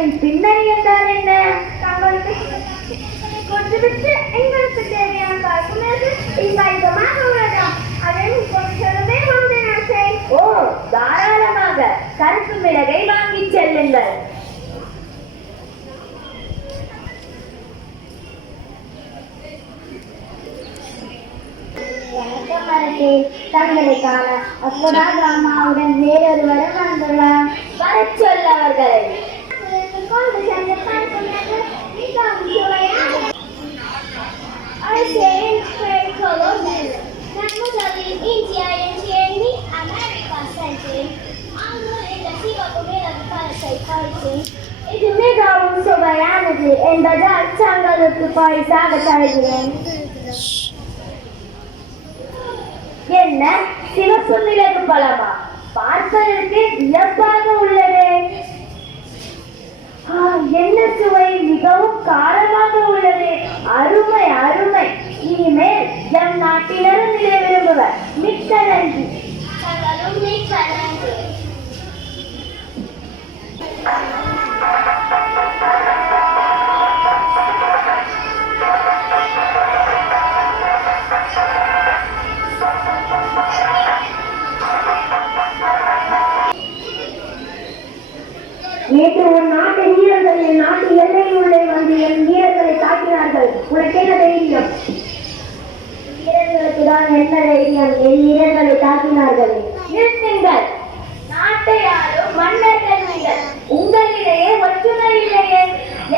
அவர்களின் பின்னணி என்றால் என்ன? தங்களுக்கு கொடுத்துவிட்டு எங்களுக்கு தேவையான காசுமேது இங்காய்கமாக உள்ளதாம். அதை கொஞ்சமே வந்தேனாசை. ஓ, தாராளமாக கருப்பு மிளகை வாங்கி செல்லுங்கள். தங்களை காண அஸ்வதா ராமாவுடன் வேறொருவரும் வந்துள்ளார். வர சொல்ல அவர்களை. இது மிகவும் சுவையானது என்பதால் தங்களுக்கு பரிசாக தருகிறேன். என்ன சிவப்பு மிளகு பழமா? பார்ப்பதற்கு வியப்பாக உள்ளது. என்ன சுவை, மிகவும் காரமாக உள்ளது. அருமை அருமை. இனிமேல் எம் நாட்டிலிருந்து இதை விரும்புவர். மிக்க நன்றி. நேற்று ஒரு நாட்டு வீரர்கள் என் நாட்டு எல்லையுள்ளே வந்து என் வீரர்களை தாக்கினார்கள். உனக்கு என்ன தைரியம்? வீரர்களுக்கு தான் என்ன தைரியம்? என் வீரர்களை தாக்கினார்கள். நிறுத்துங்கள். நாட்டை ஆளும் மன்னர்கள் நீங்கள். உங்களிடையே ஒற்றுமை இல்லையே.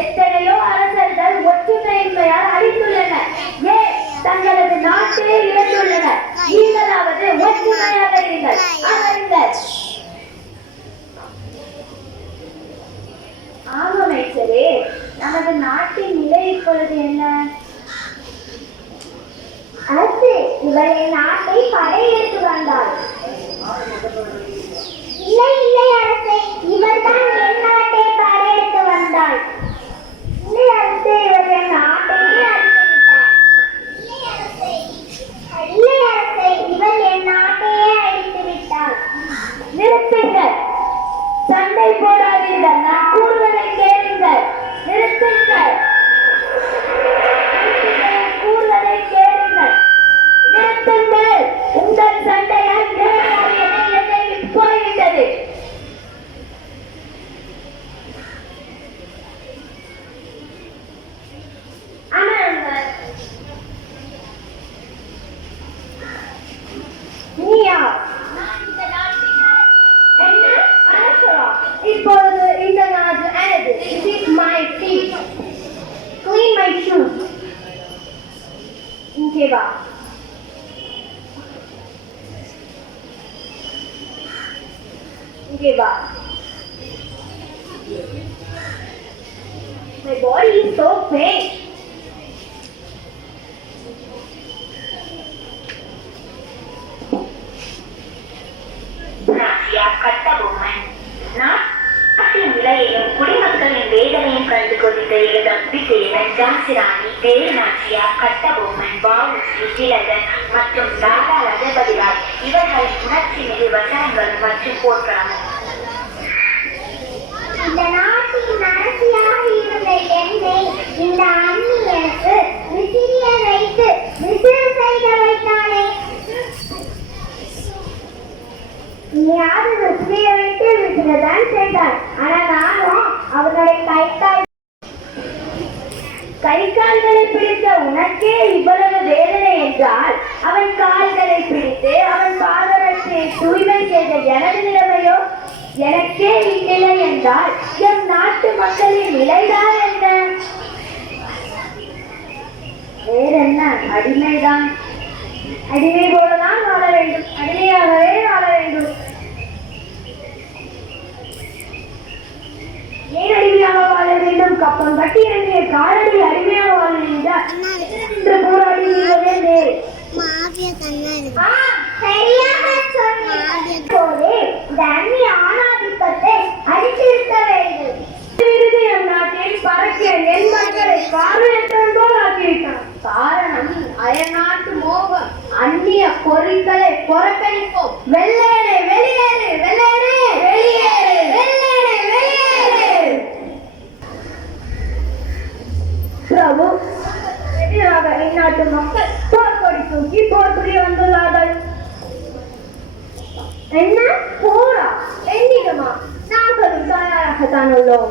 எத்தனையோ அரசர்கள் ஒற்றுமையின்மையால் அழித்துள்ளனர். ஏன் தங்களது நாட்டே இழந்துள்ளனர். நீங்களாவது ஒற்றுமையாக இருங்கள். அமருங்கள். அமைச்சரே, நமது நாட்டின் நிலை இப்பொழுது என்ன? அரசு, இவரை நாட்டை படையெடுத்து வந்தார். இல்லை இல்லை அரசே, இவர் தான் என் நாட்டை படையெடுத்து வந்தார். இல்லை அரசே, இவர் என் நாட்டையே அழித்து விட்டார். இல்லை அரசே, இவர் என் நாட்டையே அழித்து விட்டார். நிறுத்துங்கள். சண்டை போடாதீர்கள். நான் கூறுவதை கேளுங்கள். நிறுத்துங்கள். கூறுவதை கேளுங்கள். நிறுத்துங்கள். உங்கள் சண்டையால் என்னை போய்விட்டது. அமருங்கள். நீ யார்? இப்பொழுது இந்த நாடு எனது. This is my feet. Clean my shoes. இங்கே வா. இங்கே வா. My body is so pain. நாட்டின் நிலையையும் குடிமக்களின் வேதனையும் கண்டு கொதித்த எழுதம் விஜயன், ஜான்சிராணி, வேலுநாச்சியா, கட்டபொம்மன், வ.உ.சி., திலகன் மற்றும் தாதா லஜபதி ராய் இவர்களின் உணர்ச்சி மிகு வசனங்களும் மற்றும் போர்க்களமும். இந்த நாட்டின் அரசியாக இருந்த என்னை இந்த அண்ணி எனக்கு விசிறிய வைத்து விசிறு செய்ய வைத்தானே. யாரு விசிறிய வைத்து விசிறதான் செய்தார். ஆனா நானும் அவனுடைய கை கால்களை பிடித்த உனக்கே இவ்வளவு வேதனை என்றால் அவன் கால்களை பிடித்து அவன் பாதரட்சியை தூய்மை செய்த எனது நிலைமையோ? எனக்கே இந்நிலை என்றால் எம் நாட்டு மக்களின் நிலைதான் என்ன? வேறென்ன? அடிமைதான். அடிமை போலதான் வாழ வேண்டும். அடிமையாகவே வாழ வேண்டும். ஏன் அடிமையாக வாழ வேண்டும்? கப்பம் கட்டி என்னுடைய காலடி அடிமையாக வாழ என்றால் என்று போராடி நீங்களே ஆணாதிக்கத்தை அடித்திருக்க வேண்டும். என் நாட்டில் பறக்க என் மக்களை பார்வையற்றவன் போல் ஆக்கிவிட்டான். காரணம் அயல்நாட்டு மோகம். அந்நிய பொருட்களை புறக்கணிப்போம். வெள்ளையனே வெளியேறு, வெள்ளையனே வெளியேறு, வெள்ளையனே வெளியேறு. உள்ளோம்.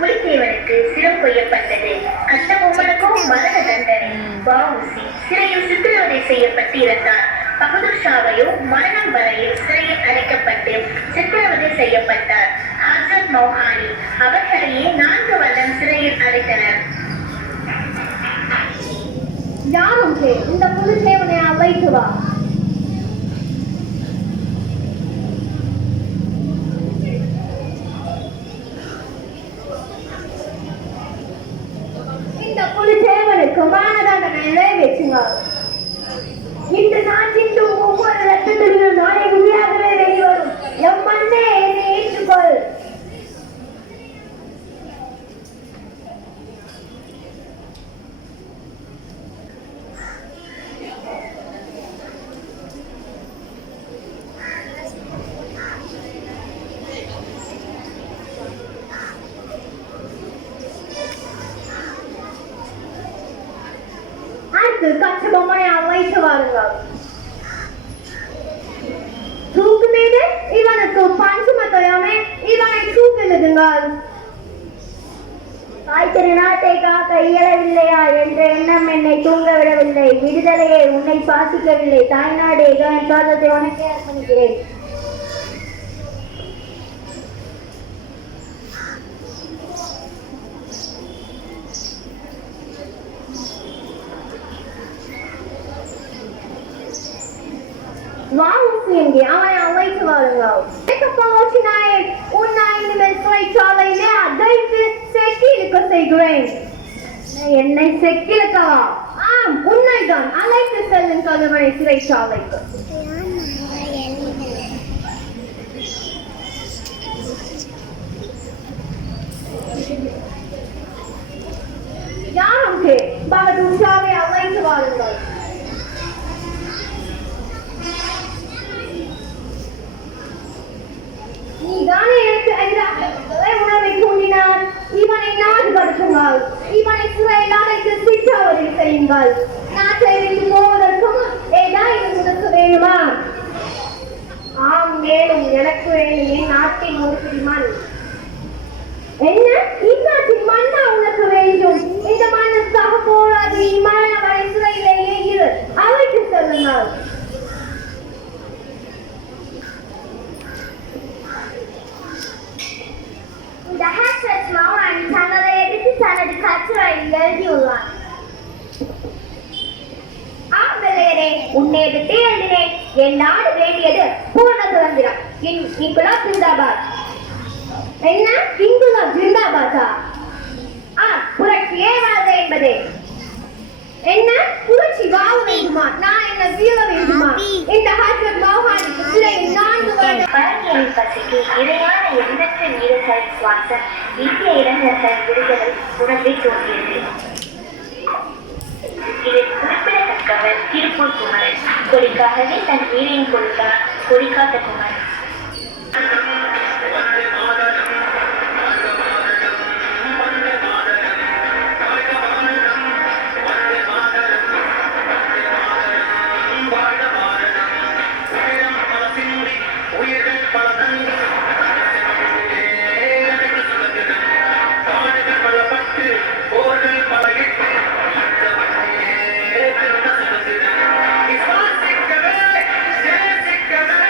புலித்தேவனுக்கு சிரம் கொய்யப்பட்டது. கட்டபொம்மனுக்கும் மரண தண்டனை. வ.உ.சி. சிறையில் சித்திரவதை செய்யப்பட்டிருந்தார். பகதூர் ஷாவையும் மரணம் வரையில் சிறையில் அடைக்கப்பட்டு சித்திரவதை செய்யப்பட்டார். ஹசரத் மௌஹானி அவர்களையே 4 வருடம் சிறையில் அடைத்தனர். யாரும் இந்த புலித்தேவனை அழைத்து வா. புலித்தேவனுக்கு மரண தண்டனை நிறைவேற்றுவார். இன்று நாட்டின் ஒவ்வொரு ரத்தத்திலும் நாளை உண்மையாகவே வெளிவரும். எம் மண்ணே என்னை ஏற்றுக்கொள். கட்டபொம்மனை அழைத்து வாருங்கள். தூக்கு மீது இவனுக்கு பஞ்சமத்தையாமே இவனை தூக்கிடுங்கள். தாய் திருநாட்டை காக்க இயலவில்லையா என்ற எண்ணம் என்னை தூங்க விடவில்லை. விடுதலையை உன்னை பாசிக்கவில்லை. தாய்நாடு என் பாதத்தை உனக்கே அர்ப்பணிக்கிறேன். வ.உ.சி. எங்கே? அவனை அழைத்து வாருங்கள். உன்னை இனிமேல் சிறைச்சாலையிலே அடைத்து செக்கிழுக்க செய்கிறேன். என்னை செக்கிழுக்கவா? ஆம், உன்னைதான். அழைத்து செல்லும் கணவனை சிறைச்சாலைக்கு. யாரும் பகதூர் ஷாவை அழைத்து வாருங்கள். நீதானே எனக்கு எதிராக உணவை தூண்டினார். இவனை நாடு கடத்துங்கள். இவனை சிறையில் அடைத்து சித்திரவதை செய்யுங்கள். நாட்டை விட்டு போவதற்கும் ஏதாவது உனக்கு வேணுமா? ஆம், மேலும் எனக்கு வேணும் என் நாட்டின் ஒரு பிடிமண். என்ன? இந்நாட்டின் மண்ணா உனக்கு வேண்டும்? இந்த மண்ணுக்காக போராடி மரண வரை சிறையிலேயே இரு. அழைத்து செல்லுங்கள். இந்த ஹேட்செட் மௌஹானி தங்களை எடுத்து தனது கட்டுரையில் எழுதியுள்ளார். ஆம்பளையரே, உன்னை விட்டு எழுதினேன். என் நாடு வேண்டியது பூர்ண சுதந்திரம். இங்குலாப் ஜிந்தாபாத். என்ன? இங்குலாப் ஜிந்தாபாத்தா? புரட்சியே வாழ்க என்பதே. என்ன? புரட்சி வாழ வேண்டுமா? நான் என்ன வீழ வேண்டுமா? இந்த ஹேட்செட் மௌஹானிக்கு சிறையில் 4 வருடம். பரங்கியின் பசிக்கு இடையான எண்ணற்ற வீரர்கள் சுவாசம் இந்திய இளைஞர்கள் விடுதலை உணர்வை தோன்றியது. இதில் குறிப்பிடத்தக்கவர் திருப்பூர் குமரன். கொடிக்காகவே தன் வீரையும் கொடுத்தார் கொடிக்காத்த குமரன். Come on!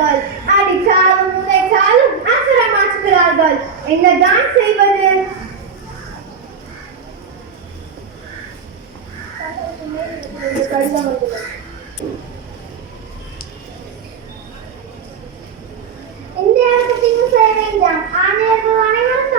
மாற்றுகிறார்கள். அடிச்சாலும் உதைச்சாலும் அசுரமாற்றுகிறார்கள். என்னதான் செய்வது? இந்த இடத்துக்கு செய்ய வேண்டாம். ஆணையர்கள் அனைவரும்